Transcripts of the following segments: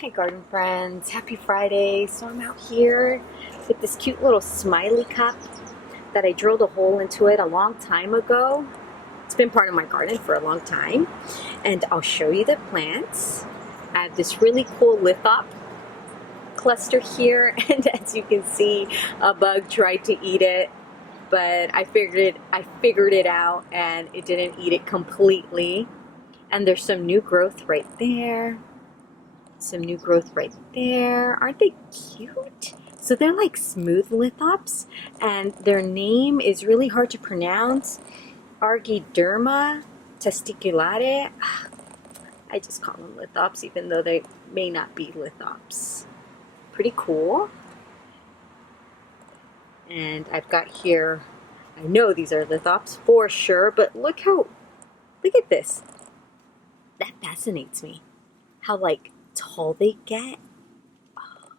Hi garden friends, happy Friday. So I'm out here with this cute little smiley cup that I drilled a hole into it a long time ago. It's been part of my garden for a long time, and I'll show you the plants. I have this really cool lithop cluster here, and as you can see, a bug tried to eat it, but I figured it out and it didn't eat it completely. And there's some new growth right there. Some new growth right there. Aren't they cute? So they're like smooth lithops, and their name is really hard to pronounce. Argyroderma Testiculare. I just call them lithops, even though they may not be lithops. Pretty cool. And I've got here, I know these are lithops for sure, but look at this. That fascinates me. How like tall they get. Oh,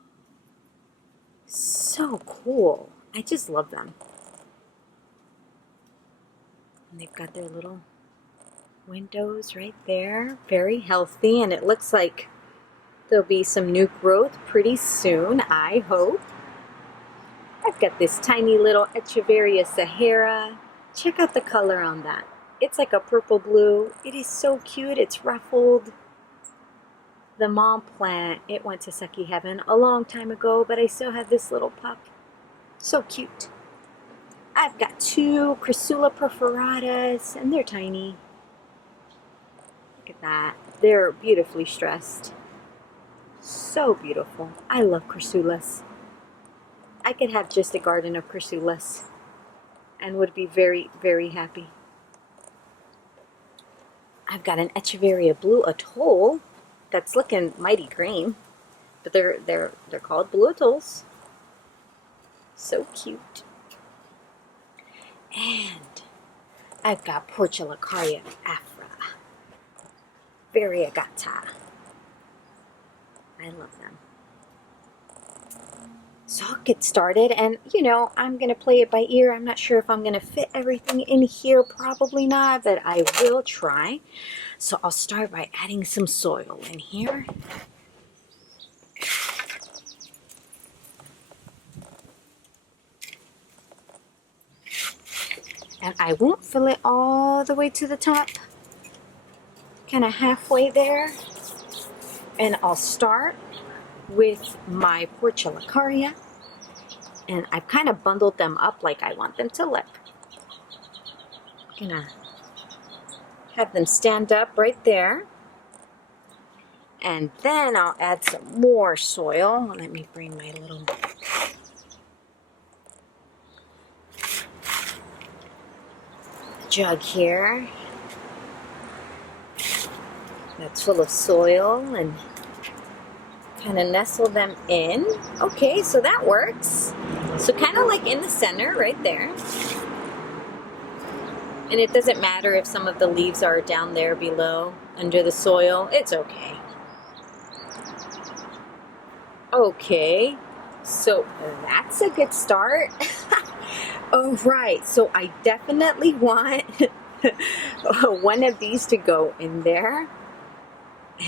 so cool. I just love them. And they've got their little windows right there. Very healthy, and it looks like there'll be some new growth pretty soon, I hope. I've got this tiny little Echeveria Sahara. Check out the color on that. It's like a purple blue. It is so cute. It's ruffled. The mom plant, it went to sucky heaven a long time ago, but I still have this little pup. So cute. I've got two Crassula Perforatas, and they're tiny. Look at that. They're beautifully stressed. So beautiful. I love Crassulas. I could have just a garden of Crassulas and would be very, very happy. I've got an Echeveria Blue Atoll that's looking mighty green, but they're called Blue Atolls. So cute. And I've got Portulacaria Afra, Variegata. I love them. So I'll get started, and I'm gonna play it by ear. I'm not sure if I'm gonna fit everything in here, probably not, but I will try. So I'll start by adding some soil in here. And I won't fill it all the way to the top, kind of halfway there. And I'll start with my Portulacaria, and I've kind of bundled them up like I want them to look. I'm gonna have them stand up right there, and then I'll add some more soil. Let me bring my little jug here that's full of soil, and kind of nestle them in. Okay, so that works. So kind of like in the center right there. And it doesn't matter if some of the leaves are down there below under the soil. It's okay. Okay, so that's a good start. Oh, right, so I definitely want one of these to go in there.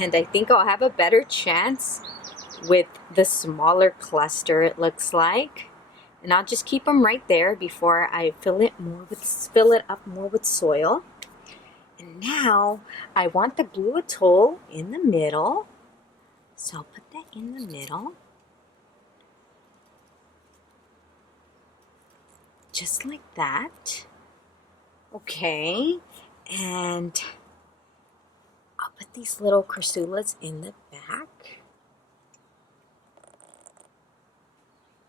And I think I'll have a better chance with the smaller cluster, it looks like. And I'll just keep them right there before I fill it up more with soil. And now I want the Blue Atoll in the middle. So I'll put that in the middle. Just like that. Okay. And I'll put these little Crassulas in the back.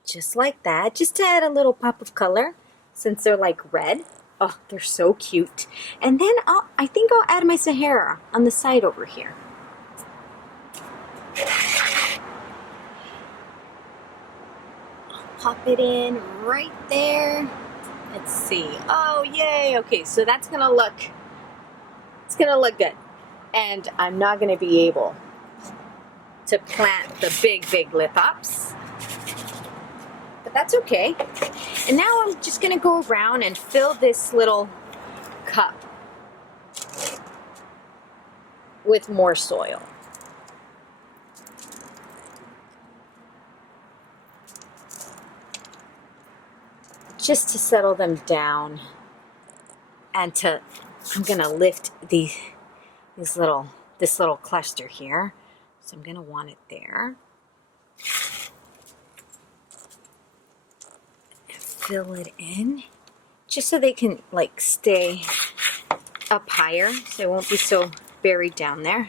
Just like that, just to add a little pop of color, since they're like red. Oh, they're so cute. And then I think I'll add my Sahara on the side over here. I'll pop it in right there. Let's see. Oh, yay. Okay, so it's gonna look good. And I'm not gonna be able to plant the big lithops. That's okay. And now I'm just gonna go around and fill this little cup with more soil. just to settle them down, and I'm gonna lift this little cluster here. So I'm gonna want it there. And fill it in, just so they can like stay up higher, so it won't be so buried down there.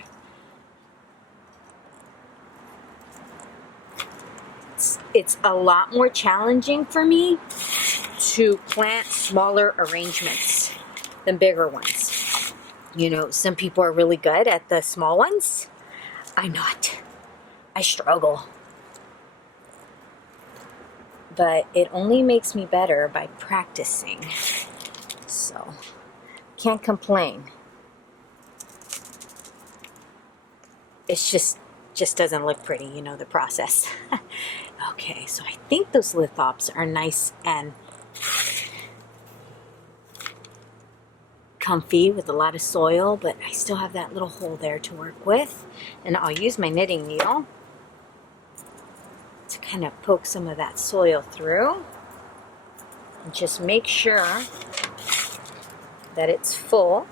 It's a lot more challenging for me to plant smaller arrangements than bigger ones. You know, some people are really good at the small ones. I'm not. I struggle. But it only makes me better by practicing. So, can't complain. It's just doesn't look pretty, you know, the process. Okay, so I think those lithops are nice and comfy with a lot of soil, but I still have that little hole there to work with. And I'll use my knitting needle to kind of poke some of that soil through. And just make sure that it's full.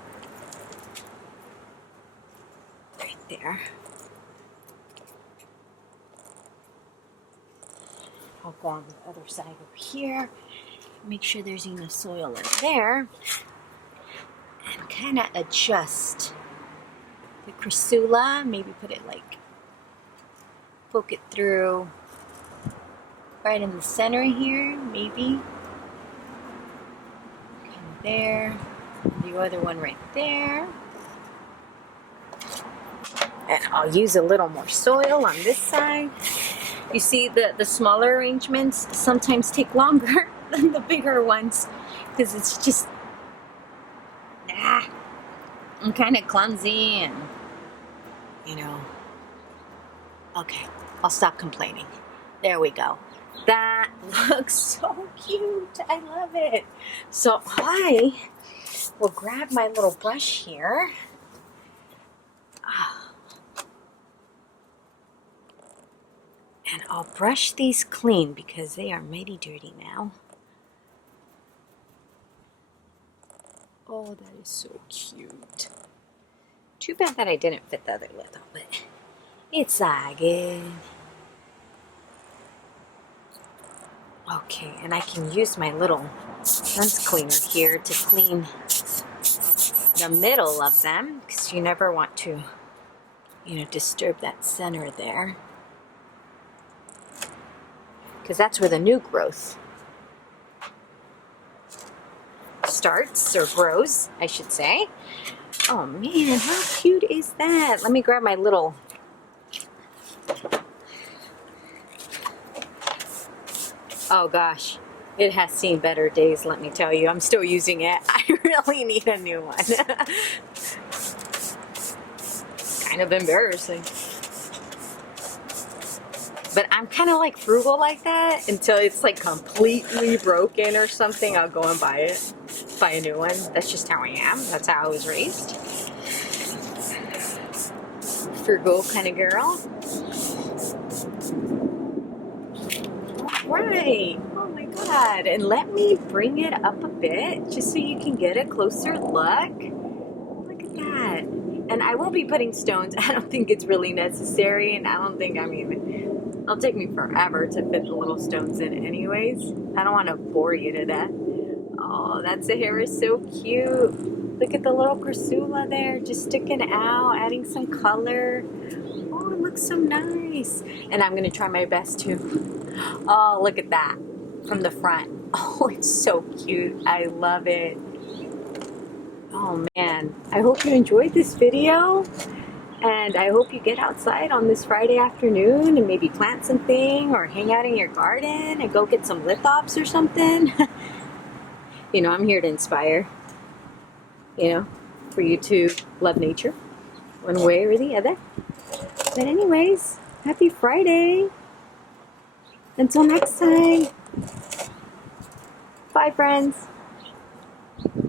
Right there. I'll go on the other side over here. Make sure there's enough soil in there. And kind of adjust the Crassula. Maybe put it like, poke it through right in the center here, maybe. Kind of there. The other one right there. And I'll use a little more soil on this side. You see, the smaller arrangements sometimes take longer than the bigger ones because it's just, I'm kind of clumsy and, you know. Okay, I'll stop complaining. There we go. That looks so cute. I love it. So I will grab my little brush here. And I'll brush these clean because they are mighty dirty now. Oh, that is so cute. Too bad that I didn't fit the other little, but it's all good. Okay, and I can use my little lens cleaner here to clean the middle of them because you never want to, you know, disturb that center there. Because that's where the new growth starts, or grows, I should say. Oh man, how cute is that? Let me grab my little... Oh gosh, it has seen better days, let me tell you. I'm still using it. I really need a new one. Kind of embarrassing. But I'm kind of like frugal like that until it's like completely broken or something. I'll go and buy a new one. That's just how I am. That's how I was raised. Frugal kind of girl. Right. Oh my God. And let me bring it up a bit just so you can get a closer look. Look at that. And I won't be putting stones. I don't think it's really necessary. And I don't think, I mean, it'll take me forever to fit the little stones in anyways. I don't want to bore you to death. Oh, that Sahara is so cute. Look at the little Crassula there, just sticking out, adding some color. Oh, it looks so nice. And I'm going to try my best to... Oh, look at that from the front. Oh, it's so cute. I love it. Oh, man. I hope you enjoyed this video. And I hope you get outside on this Friday afternoon and maybe plant something or hang out in your garden and go get some lithops or something. You know, I'm here to inspire, you know, for you to love nature one way or the other. But anyways, happy Friday. Until next time. Bye, friends.